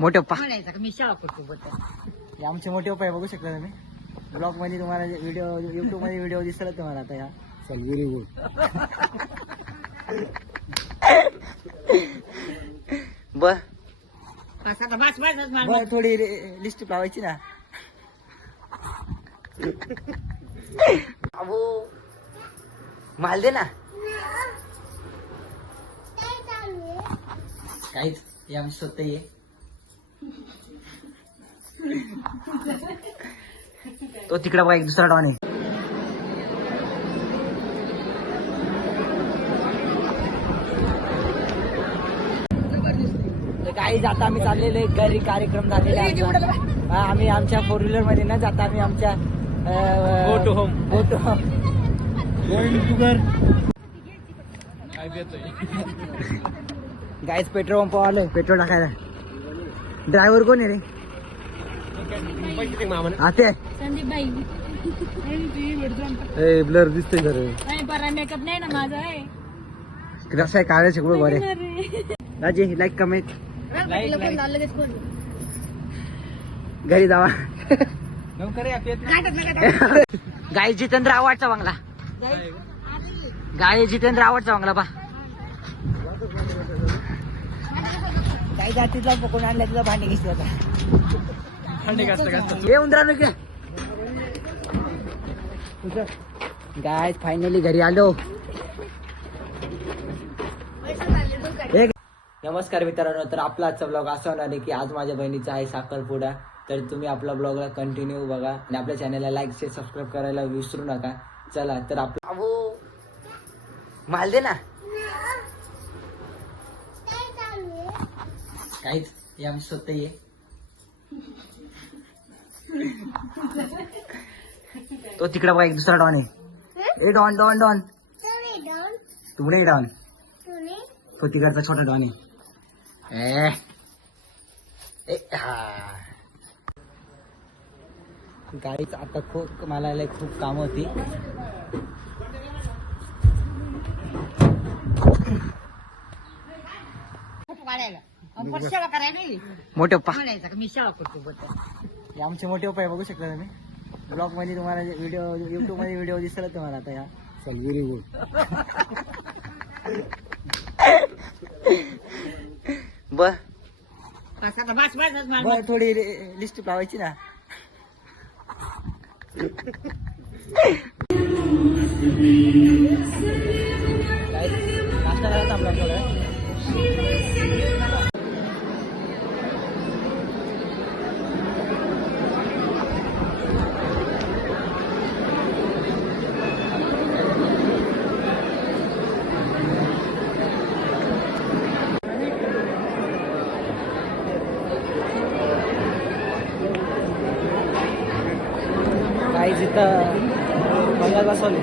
मोठे पप्पा आमचे मोठे पप्पा बघू शकता तुम्ही ब्लॉग मध्ये तुम्हाला व्हिडिओ युट्यूब मध्ये व्हिडिओ दिसला तुम्हाला आता या चल व्हेरी गुड बर थोडी लिस्ट लावायची ना अबो माल दे ना काहीच या स्वतः ये तो तिकडे बघा एक दुसरा डॉन आहे काही जाता आम्ही चाललेलो घरी कार्यक्रम झालेला आम्ही आमच्या 4 व्हीलर मध्ये न जाता आम्ही आमच्या go to home guys petrol pump आलोय पेट्रोल टाकायला ड्रायव्हर कोण आहे रे आते संदीप भाई ब्लर दिसतोय घर मेकअप नाही ना माझा आहे कसं आहे काळे सगळं बरे राजे लाईक कमेंट घरी जावा गाई जितेंद्र आवाडचा बंगला गाई जितेंद्र आवाडचा बंगला बा गाई जातीला पकडून आणल्या तिला भांडी घेतली आता येऊन राहणार का गाय फायनली घरी आलो नमस्कार मित्रांनो तर आपला आजचा ब्लॉग असा होणार आहे की आज माझ्या बहिणीचा आहे साखरपुडा तर तुम्ही आपला ब्लॉगला कंटिन्यू बघा आणि आपल्या चॅनलला लाईक शेअर सबस्क्राईब करायला विसरू नका चला तर आपला माल दे ना काहीच या स्वतः ये तो तिकडे बघा एक दुसरा डॉन आहे ए डॉन डॉन डॉन तू नाही डॉन तो तिकडचा छोटा डॉन आहे गाडीच आता खूप मला खूप काम होती मोठे पप्पा आमचे मोठे पप्पा बघू शकता तुम्ही ब्लॉग मध्ये तुम्हाला व्हिडिओ युट्यूब मध्ये व्हिडिओ दिसला तुम्हाला आता या चल व्हेरी गुड बर थोडी लिस्ट लावायची ना नाश्ता करायचा आपला थोडा गाईज इथं बंगाल बसवले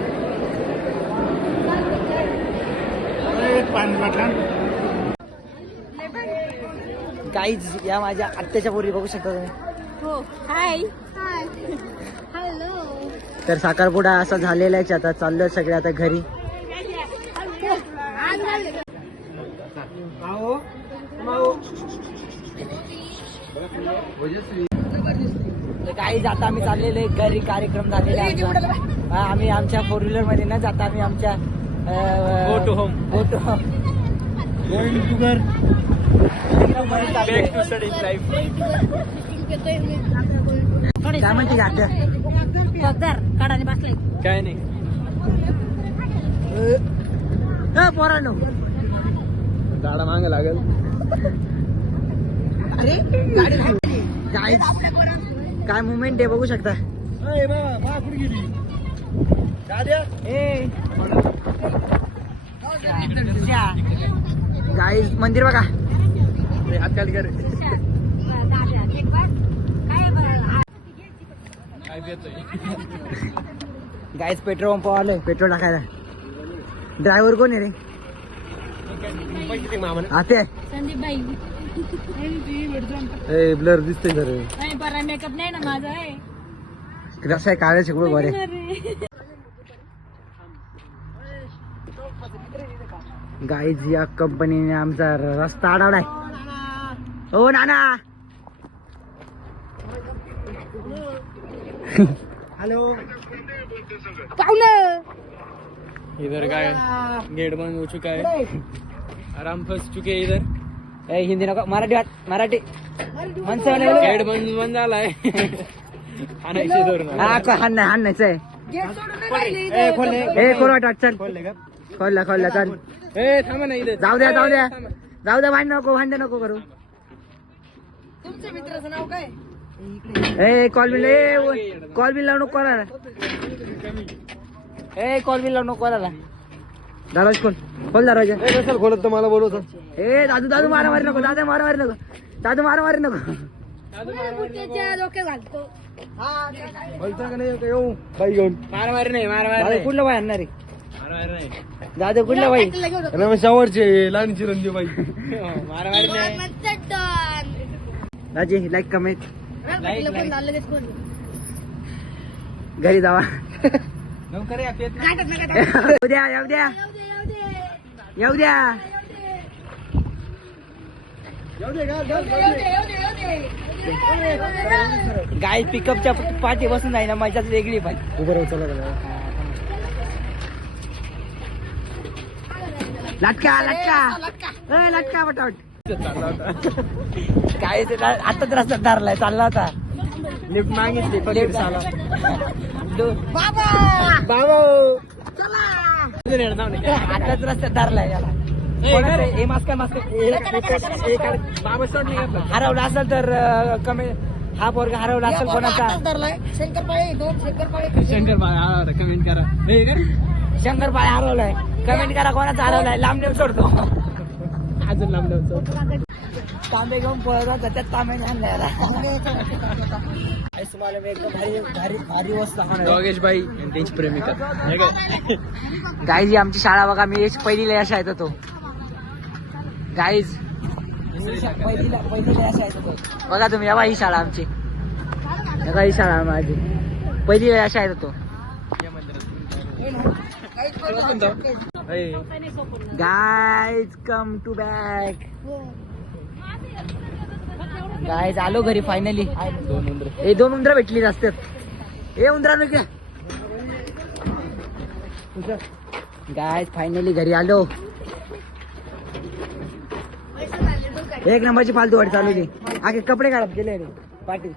गाईज या माझ्या आत्याच्या पोरी बघू शकता तुम्ही हो हाय हॅलो तर साखरपुडा असा झालेला आहे आता चाललोय सगळे आता घरी काही जाता आम्ही चाललेलो घरी कार्यक्रम झालेला आम्ही आमच्या 4 व्हीलर मध्ये न जाता आम्ही आमच्या गो टू होम काय म्हणते आत्या काढाने बसले काय नाही पोरांनो झाडा माग लागेल अरे गाडी काय मुवमेंट आहे बघू शकता गाईज मंदिर बघा गाईज पेट्रोल पंप आलोय पेट्रोल टाकायला ड्रायव्हर कोण आहे रे आते संदीप भाई ब्लर दिसतोय घर मेकअप नाही ना माझा आहे कसं आहे काळे सगळं बरे गाईज या कंपनीने आमचा रस्ता अडवलाय हो नाना. हेलो इधर काय गेट बंद हो चुका है, आराम फंस चुके हैं इधर. ए हिंदी नको, मराठी मराठी गेट बंद झालाय. आणायचे धरून हाणायचं आहे. खोल वाट चल. खोलला चल. ए थांबा ना इधर. जाऊ द्या भांडण नको करू. तुमच्या मित्राचं नाव काय? ए कॉल बिल लावू नको कोणाला. ए कॉल बिल लावू नको कोणाला. दरवाजा खोल दरवाजा. खोलत तर मला बोलवतो. ए दादू मारामारी नको. दादू मारामारी नको. डोक्यात घालतो. बाई घेऊन मारामारी नाही. कुठलं बाई आणणार आहे. मारामारी नाही. दादू कुठलं बाई. शावरचे लहान चिरंजीव बाई. मारामारी नाही. दाजी लाईक कमेंट. लगेच कोण? घरी जावा. लवकर या पेत ना. येऊ द्या. गाय पिकअपच्या पाठी बसून नाही ना, मजाच वेगळी पाहिजे. उभं राहू चला. लटका पटापट. काय आता तर रस्त्यात धरलाय चालला होता. लिफ्ट मागितली पण लिफ्ट आला. बाबा आताच रस्त्यात धरलाय याला. हे मास्क बाबा शॉट नाही घेतला. हरवला असेल तर कमी. हा पोरगा हरवला असेल कोणाचा. शंकर कमेंट करा. शंकरपाळे हरवलाय. कमेंट करा कोणाचा हरवलाय. लांब नेऊन सोडतो. अजून लांब तांबे घेऊन पळत होता, त्यात तांब्याने आणला याला. तुम्हाला मी एकदम भारी वस्तू योगेश भाई आणि त्यांची प्रेमिका. गाईज आमची शाळा बघा. मी पहिलीला या शाळेत होतो. गाईज पहिलीला या शाळेत होतो. बघा तुम्ही, या ही शाळा आमची. बघा ही शाळा माझी. पहिलीला या शाळेत होतो. Guys come to back. Guys आलो घरी फायनली. 2 उंदरं भेटली असतात. ए उंदरा नको. गाईज फायनली घरी आलो. एक नंबरची फालतू वाट चालू होती. आगे कपडे काढत गेले पाटील.